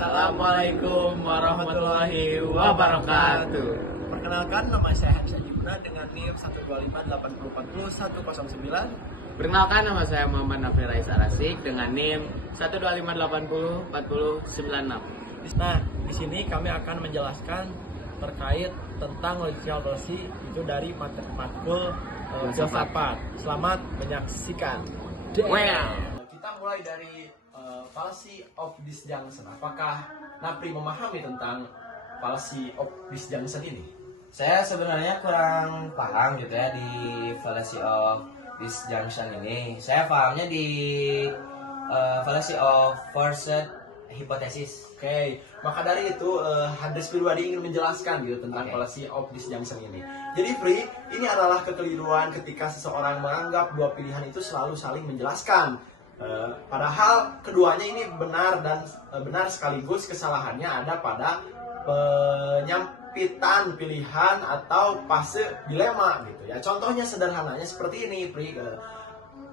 Assalamualaikum warahmatullahi wabarakatuh. Perkenalkan, nama saya Hansa Jibna dengan NIM 12580404109. Perkenalkan, nama saya Muhammad Nafri Rais Arasik dengan NIM 125804096. Nah, di sini kami akan menjelaskan terkait tentang logical fallacy itu dari materi matkul filsafat. Selamat menyaksikan. Kita mulai dari fallacy of disjunction. Apakah Napri memahami tentang fallacy of disjunction ini? Saya sebenarnya kurang paham gitu ya di fallacy of disjunction ini. Saya pahamnya di fallacy of forced hypothesis. Oke, maka dari itu Hadris pribadi ingin menjelaskan gitu tentang fallacy of disjunction ini. Jadi Pri, ini adalah kekeliruan ketika seseorang menganggap dua pilihan itu selalu saling menjelaskan. Padahal keduanya ini benar dan benar sekaligus kesalahannya ada pada penyampitan pilihan atau fase dilema gitu ya. Contohnya sederhananya seperti ini, Pri.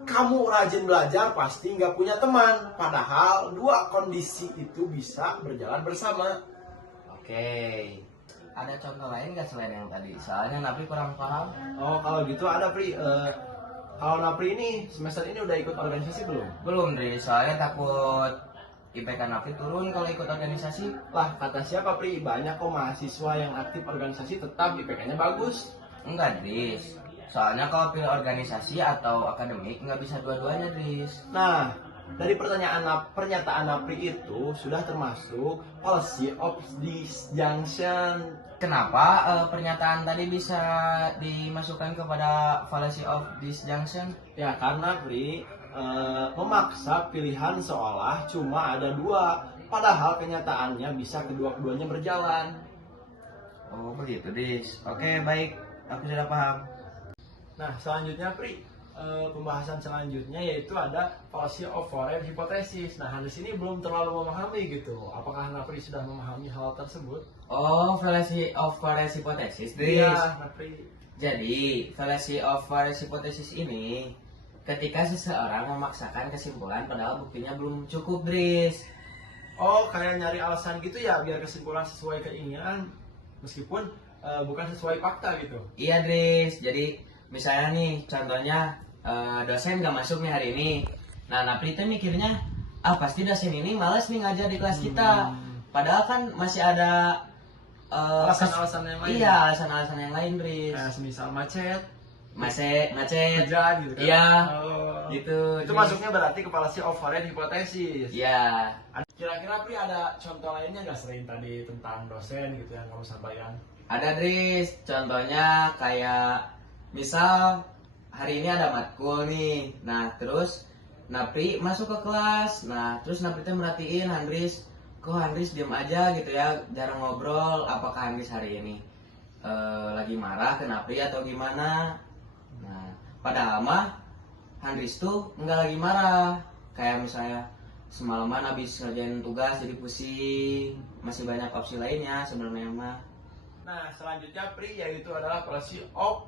Kamu rajin belajar pasti nggak punya teman, padahal dua kondisi itu bisa berjalan bersama. Oke. Ada contoh lain nggak selain yang tadi? Soalnya Napri kurang paham. Oh, kalau gitu ada, Pri. Kalau Napri ini semester ini udah ikut organisasi belum? Belum, Dri. Soalnya takut IPK Napri turun kalau ikut organisasi. Lah, kata siapa, Pri? Banyak kok mahasiswa yang aktif organisasi tetap IPK-nya bagus. Enggak, Dris. Soalnya kalau pilih organisasi atau akademik nggak bisa dua-duanya, Dris. Nah, dari pernyataan Napri itu sudah termasuk fallacy of disjunction. Kenapa pernyataan tadi bisa dimasukkan kepada fallacy of disjunction? Ya, karena Pri memaksa pilihan seolah cuma ada dua, padahal kenyataannya bisa kedua-keduanya berjalan. Oh, begitu, Dis. Oke, baik. Aku sudah paham. Nah, selanjutnya Pri, pembahasan selanjutnya yaitu ada fallacy of foreign hypothesis. Nah, di sini belum terlalu memahami gitu. Apakah Napri sudah memahami hal tersebut? Oh, fallacy of foreign hypothesis, Dis. Iya, Napri. Jadi, fallacy of foreign hypothesis ini ketika seseorang memaksakan kesimpulan padahal buktinya belum cukup, Dris. Oh, kayak nyari alasan gitu ya biar kesimpulan sesuai keinginan meskipun bukan sesuai fakta gitu. Iya, Dris. Jadi, misalnya nih, contohnya dosen gak masuk nih hari ini. Nah, Napri itu mikirnya, pasti dosen ini males nih ngajar di kelas kita. Padahal kan masih ada Alasan-alasan yang lain. Iya, alasan-alasan yang lain, Dris. Kayak semisal macet, Macet. hujan gitu kan. Iya. Oh. Gitu. Itu Dris. masuknya berarti ke fallacy of foreign hypothesis. Iya. Kira-kira Pri ada contoh lainnya nggak selain tadi tentang dosen gitu yang kamu sampaikan? Ada, Dris. Contohnya kayak misal hari ini ada matkul nih. Nah, terus Napri masuk ke kelas. Nah, terus Napri teh merhatiin Handris, kok Handris diam aja gitu ya, jarang ngobrol. Apakah Handris hari ini lagi marah ke Napri atau gimana? Nah, padahal mah Handris tuh nggak lagi marah. Kayak misalnya semalaman habis ngerjain tugas jadi pusing. Masih banyak opsi lainnya sebenarnya mah. Nah, selanjutnya Pri yaitu adalah fallacy of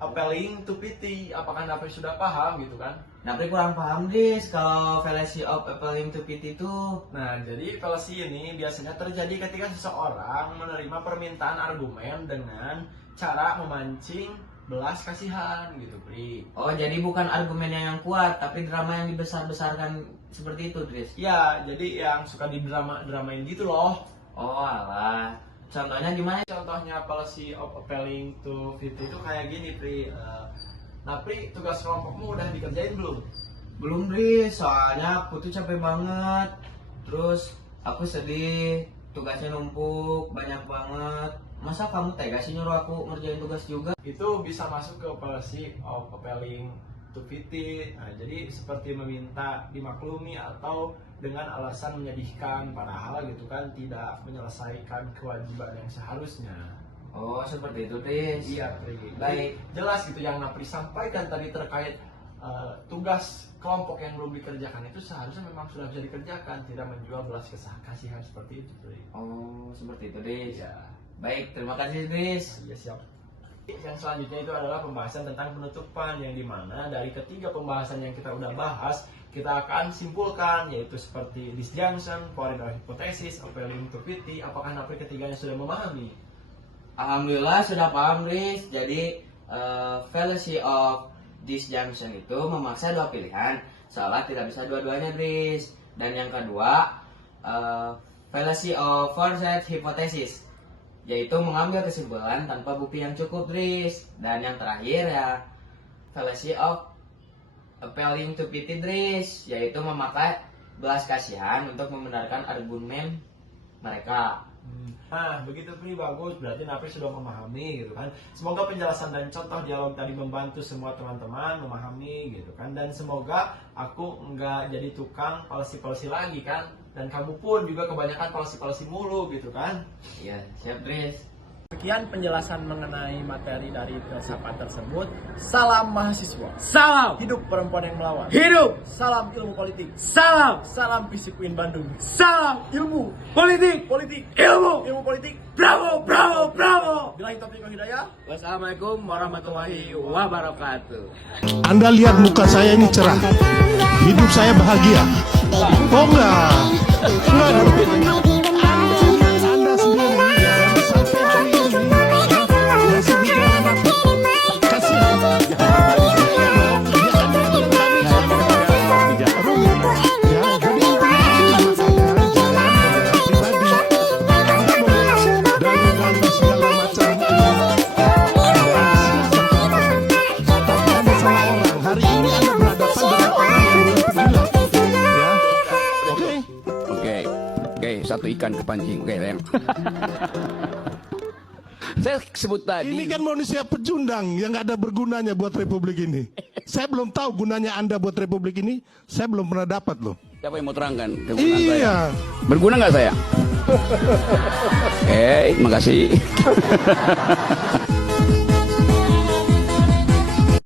appealing to pity. Apakah Napri sudah paham gitu kan? Napri kurang paham, Dis, kalau fallacy of appealing to pity itu. Nah, jadi fallacy ini biasanya terjadi ketika seseorang menerima permintaan argumen dengan cara memancing belas kasihan gitu, Pri. Oh, jadi bukan argumennya yang kuat, tapi drama yang dibesar-besarkan seperti itu, Dris. Ya, jadi yang suka didramain gitu loh. Oh, alah. Contohnya gimana? Contohnya fallacy of appealing to pity itu kayak gini, Pri. Nah, Pri, tugas kelompokmu udah dikerjain belum? Belum, Dris, soalnya aku tuh capek banget. Terus aku sedih, tugasnya numpuk, banyak banget. Masa kamu tega sih nyuruh aku ngerjain tugas juga? Itu bisa masuk ke fallacy of appealing to pity. Nah, jadi seperti meminta dimaklumi atau dengan alasan menyedihkan, padahal gitu kan tidak menyelesaikan kewajiban yang seharusnya. Oh, seperti itu, Dris. Iya, Pri. Baik. Jelas gitu yang Napri sampaikan tadi terkait tugas kelompok yang belum dikerjakan itu seharusnya memang sudah bisa dikerjakan, tidak menjual belas kasihan seperti itu, Pri. Oh, seperti itu, Dris. Iya. Baik, terima kasih, Dris. Iya, siap. Yang selanjutnya itu adalah pembahasan tentang penutupan, yang dimana dari ketiga pembahasan yang kita udah bahas, kita akan simpulkan, yaitu seperti disjunction, correlational hypothesis, appealing to pity. Apakah Napri ketiganya sudah memahami? Alhamdulillah sudah paham, Riz. Jadi fallacy of disjunction itu memaksa dua pilihan, seolah tidak bisa dua-duanya, Riz. Dan yang kedua, fallacy of foresight hypothesis, yaitu mengambil kesimpulan tanpa bukti yang cukup, Riz. Dan yang terakhir ya, fallacy of appealing to pity, Riz, yaitu memakai belas kasihan untuk membenarkan argumen mereka. Nah, begitu Pri, bagus. Berarti Napri sudah memahami gitu kan. Semoga penjelasan dan contoh dialog tadi membantu semua teman-teman memahami gitu kan. Dan semoga aku nggak jadi tukang policy-policy lagi kan. Dan kamu pun juga kebanyakan policy-policy mulu gitu kan. Iya, siap, Riz. Sekian penjelasan mengenai materi dari filsafat tersebut. Salam mahasiswa. Salam. Hidup perempuan yang melawan. Hidup. Salam ilmu politik. Salam. Salam Fisip UIN Bandung. Salam. Ilmu Politik. politik. Ilmu. Ilmu politik. Bravo, bravo, bravo. Bilahi taufiq wal hidayah. Wassalamualaikum warahmatullahi wabarakatuh. Anda lihat muka saya ini cerah, hidup saya bahagia. Oh enggak dong. Anda sendiri yang sampai hari ini masih di dalam kasihan. Oke, satu ikan kepancing. Oke, Leng. Saya sebut tadi. Ini kan manusia pecundang yang nggak ada bergunanya buat republik ini. Saya belum tahu gunanya Anda buat republik ini. Saya belum pernah dapat loh. Siapa yang mau terangkan kegunaan saya? Iya. Berguna nggak saya? Makasih.